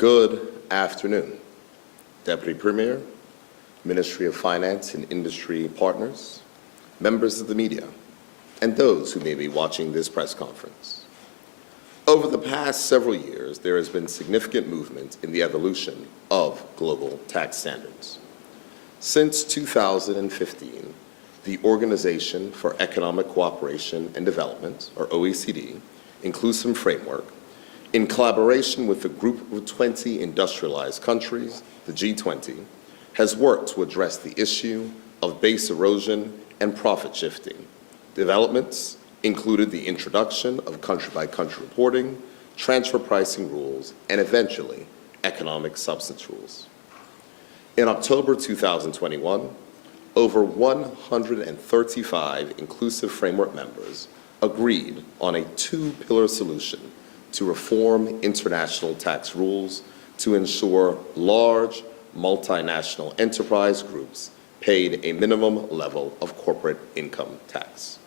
Good afternoon, Deputy Premier, Ministry of Finance and Industry partners, members of the media, and those who may be watching this press conference. Over the past several years, there has been significant movement in the evolution of global tax standards. Since 2015, the Organization for Economic Cooperation and Development, or OECD, Inclusive Framework, in collaboration with the Group of 20 industrialized countries, the G20, has worked to address the issue of base erosion and profit shifting. Developments included the introduction of country-by-country reporting, transfer pricing rules, and eventually, economic substance rules. In October 2021, over 135 Inclusive Framework members agreed on a two-pillar solution to reform international tax rules to ensure large multinational enterprise groups paid a minimum level of corporate income tax.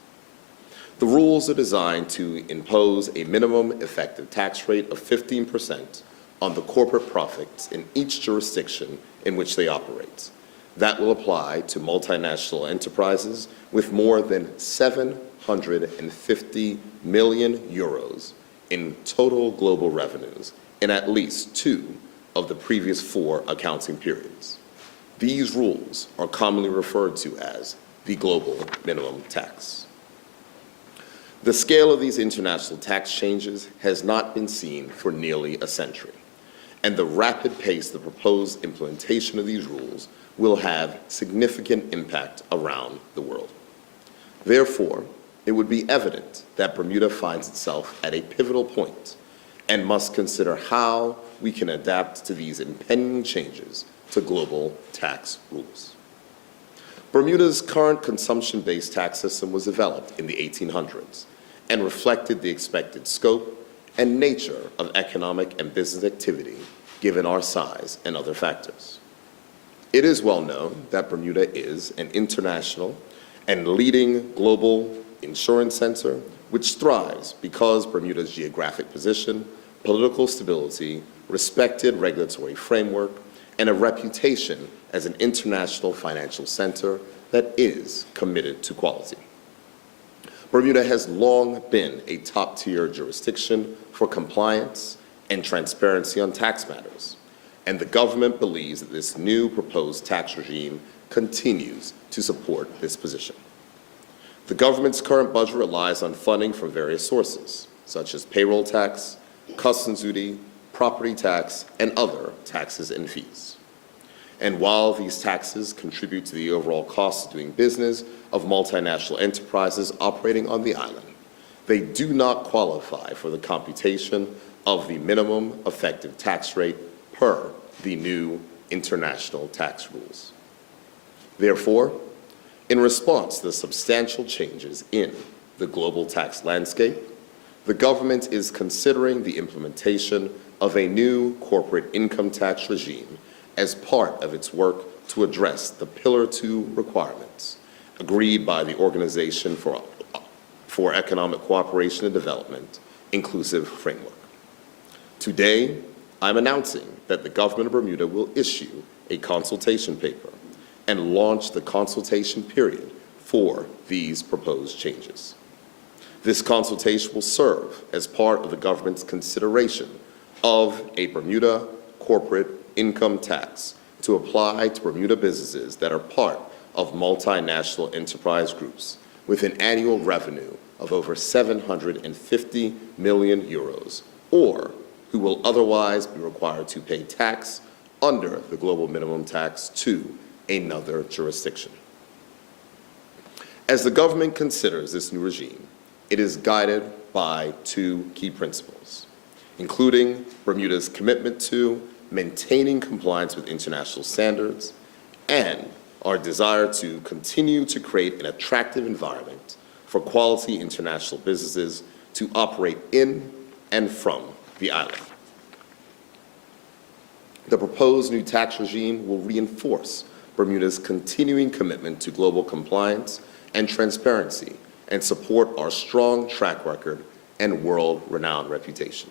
The rules are designed to impose a minimum effective tax rate of 15% on the corporate profits in each jurisdiction in which they operate. That will apply to multinational enterprises with more than 750 million euros in total global revenues in at least two of the previous four accounting periods. These rules are commonly referred to as the global minimum tax. The scale of these international tax changes has not been seen for nearly a century, and the rapid pace of the proposed implementation of these rules will have significant impact around the world. Therefore, it would be evident that Bermuda finds itself at a pivotal point and must consider how we can adapt to these impending changes to global tax rules. Bermuda's current consumption-based tax system was developed in the 1800s and reflected the expected scope and nature of economic and business activity given our size and other factors. It is well known that Bermuda is an international and leading global insurance center which thrives because Bermuda's geographic position, political stability, respected regulatory framework, and a reputation as an international financial center that is committed to quality. Bermuda has long been a top-tier jurisdiction for compliance and transparency on tax matters, and the government believes that this new proposed tax regime continues to support this position. The government's current budget relies on funding from various sources, such as payroll tax, customs duty, property tax, and other taxes and fees. And while these taxes contribute to the overall cost of doing business of multinational enterprises operating on the island, they do not qualify for the computation of the minimum effective tax rate per the new international tax rules. Therefore, in response to the substantial changes in the global tax landscape, the government is considering the implementation of a new corporate income tax regime as part of its work to address the Pillar 2 requirements agreed by the Organization for Economic Cooperation and Development, Inclusive Framework. Today, I'm announcing that the government of Bermuda will issue a consultation paper and launch the consultation period for these proposed changes. This consultation will serve as part of the government's consideration of a Bermuda corporate income tax to apply to Bermuda businesses that are part of multinational enterprise groups with an annual revenue of over 750 million euros, or who will otherwise be required to pay tax under the global minimum tax to another jurisdiction. As the government considers this new regime, it is guided by two key principles, including Bermuda's commitment to maintaining compliance with international standards and our desire to continue to create an attractive environment for quality international businesses to operate in and from the island. The proposed new tax regime will reinforce Bermuda's continuing commitment to global compliance and transparency and support our strong track record and world-renowned reputation.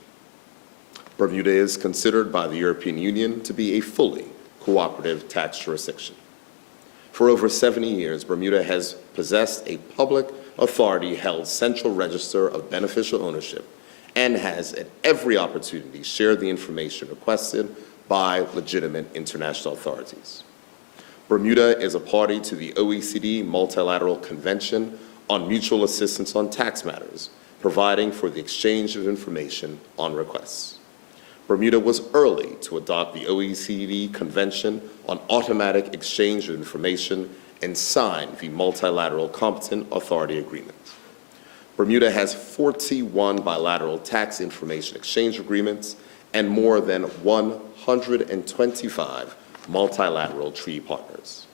Bermuda is considered by the European Union to be a fully cooperative tax jurisdiction. For over 70 years, Bermuda has possessed a public authority-held central register of beneficial ownership and has at every opportunity shared the information requested by legitimate international authorities. Bermuda is a party to the OECD Multilateral Convention on Mutual Assistance on Tax Matters, providing for the exchange of information on requests. Bermuda was early to adopt the OECD Convention on Automatic Exchange of Information and signed the Multilateral Competent Authority Agreement. Bermuda has 41 bilateral tax information exchange agreements and more than 125 multilateral treaty partners.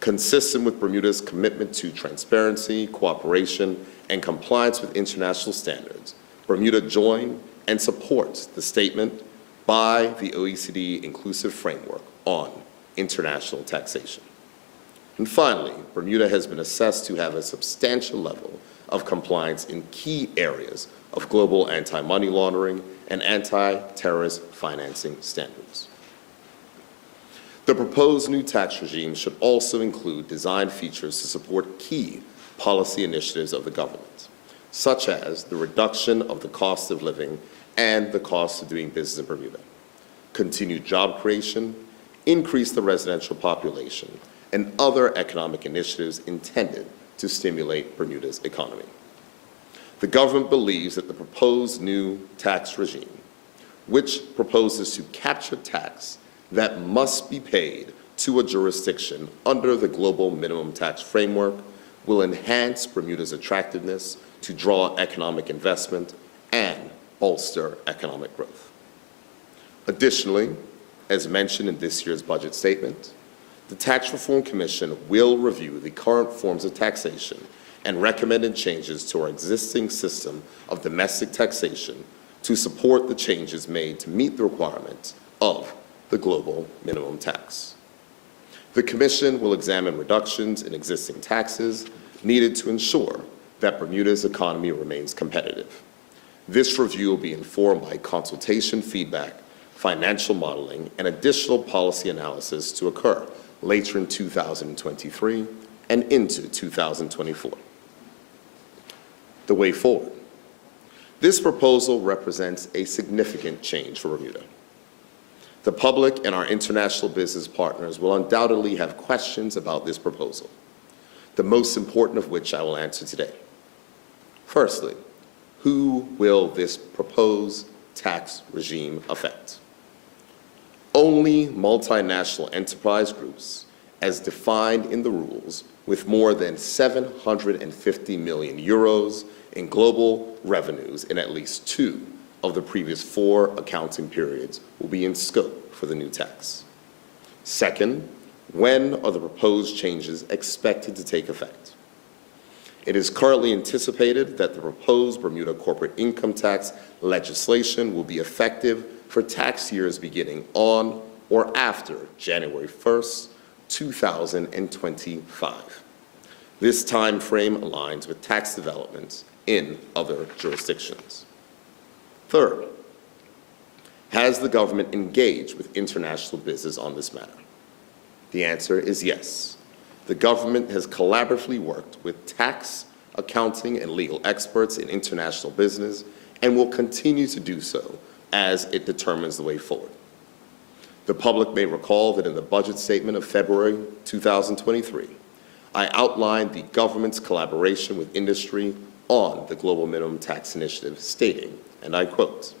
Consistent with Bermuda's commitment to transparency, cooperation, and compliance with international standards, Bermuda joined and supports the statement by the OECD Inclusive Framework on International Taxation. And finally, Bermuda has been assessed to have a substantial level of compliance in key areas of global anti-money laundering and anti-terrorist financing standards. The proposed new tax regime should also include design features to support key policy initiatives of the government, such as the reduction of the cost of living and the cost of doing business in Bermuda, continued job creation, increase the residential population, and other economic initiatives intended to stimulate Bermuda's economy. The government believes that the proposed new tax regime, which proposes to capture tax that must be paid to a jurisdiction under the global minimum tax framework, will enhance Bermuda's attractiveness to draw economic investment and bolster economic growth. Additionally, as mentioned in this year's budget statement, the Tax Reform Commission will review the current forms of taxation and recommended changes to our existing system of domestic taxation to support the changes made to meet the requirements of the global minimum tax. The Commission will examine reductions in existing taxes needed to ensure that Bermuda's economy remains competitive. This review will be informed by consultation feedback, financial modeling, and additional policy analysis to occur later in 2023 and into 2024. The way forward. This proposal represents a significant change for Bermuda. The public and our international business partners will undoubtedly have questions about this proposal, the most important of which I will answer today. Firstly, who will this proposed tax regime affect? Only multinational enterprise groups, as defined in the rules, with more than 750 million euros in global revenues in at least 2 of the previous 4 accounting periods will be in scope for the new tax. Second, when are the proposed changes expected to take effect? It is currently anticipated that the proposed Bermuda corporate income tax legislation will be effective for tax years beginning on or after January 1st, 2025. This time frame aligns with tax developments in other jurisdictions. Third, has the government engaged with international business on this matter? The answer is yes. The government has collaboratively worked with tax, accounting, and legal experts in international business and will continue to do so as it determines the way forward. The public may recall that in the budget statement of February 2023, I outlined the government's collaboration with industry on the Global Minimum Tax Initiative, stating, and I quote,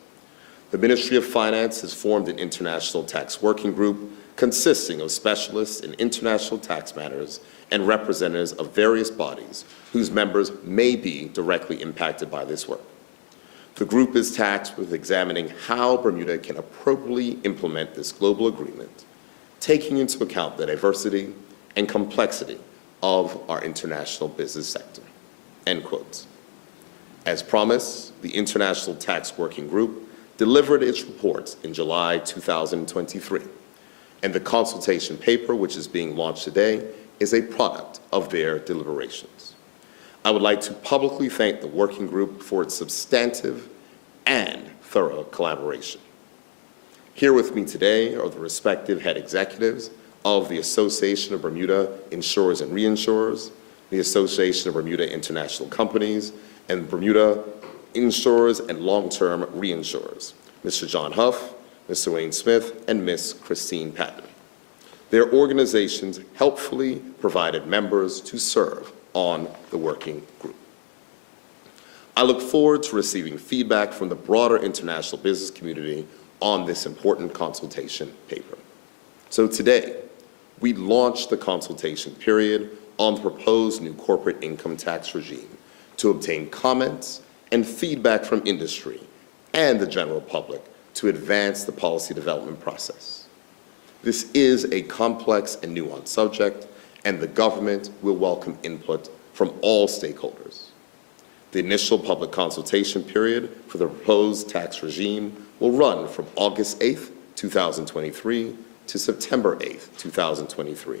"The Ministry of Finance has formed an international tax working group consisting of specialists in international tax matters and representatives of various bodies whose members may be directly impacted by this work. The group is tasked with examining how Bermuda can appropriately implement this global agreement, taking into account the diversity and complexity of our international business sector." End quote. As promised, the International Tax Working Group delivered its reports in July 2023, and the consultation paper, which is being launched today, is a product of their deliberations. I would like to publicly thank the working group for its substantive and thorough collaboration. Here with me today are the respective head executives of the Association of Bermuda Insurers and Reinsurers, the Association of Bermuda International Companies, and Bermuda Insurers and Long-Term Reinsurers, Mr. John Huff, Mr. Wayne Smith, and Ms. Christine Patton. Their organizations helpfully provided members to serve on the working group. I look forward to receiving feedback from the broader international business community on this important consultation paper. So today, we launched the consultation period on the proposed new corporate income tax regime to obtain comments and feedback from industry and the general public to advance the policy development process. This is a complex and nuanced subject, and the government will welcome input from all stakeholders. The initial public consultation period for the proposed tax regime will run from August 8th, 2023 to September 8th, 2023,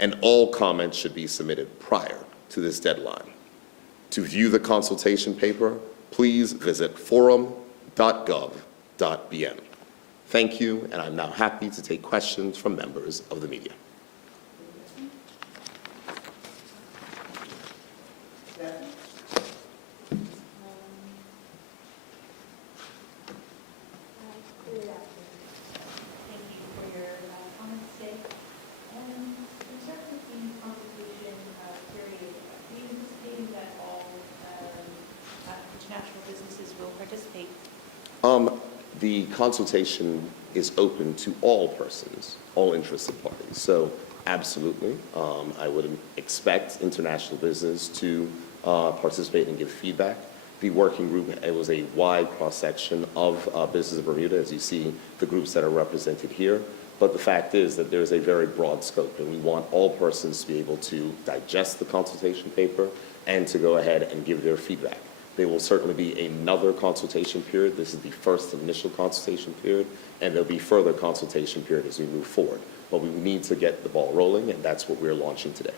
and all comments should be submitted prior to this deadline. To view the consultation paper, please visit forum.gov.bm. Thank you, and I'm now happy to take questions from members of the media. The consultation is open to all persons, all interested parties. So absolutely, I would expect international business to participate and give feedback. The working group, it was a wide cross-section of business of Bermuda, as you see the groups that are represented here. But the fact is that there's a very broad scope, and we want all persons to be able to digest the consultation paper and to go ahead and give their feedback. There will certainly be another consultation period. This is the first initial consultation period, and there'll be further consultation period as we move forward. But we need to get the ball rolling, and that's what we're launching today.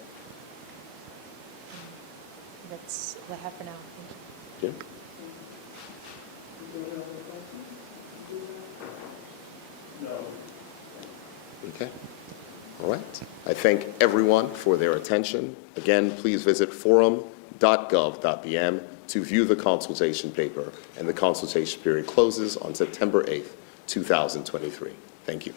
That's what I have for now. Thank you. No. Okay. All right. I thank everyone for their attention. Again, please visit forum.gov.bm to view the consultation paper, and the consultation period closes on September 8th, 2023. Thank you.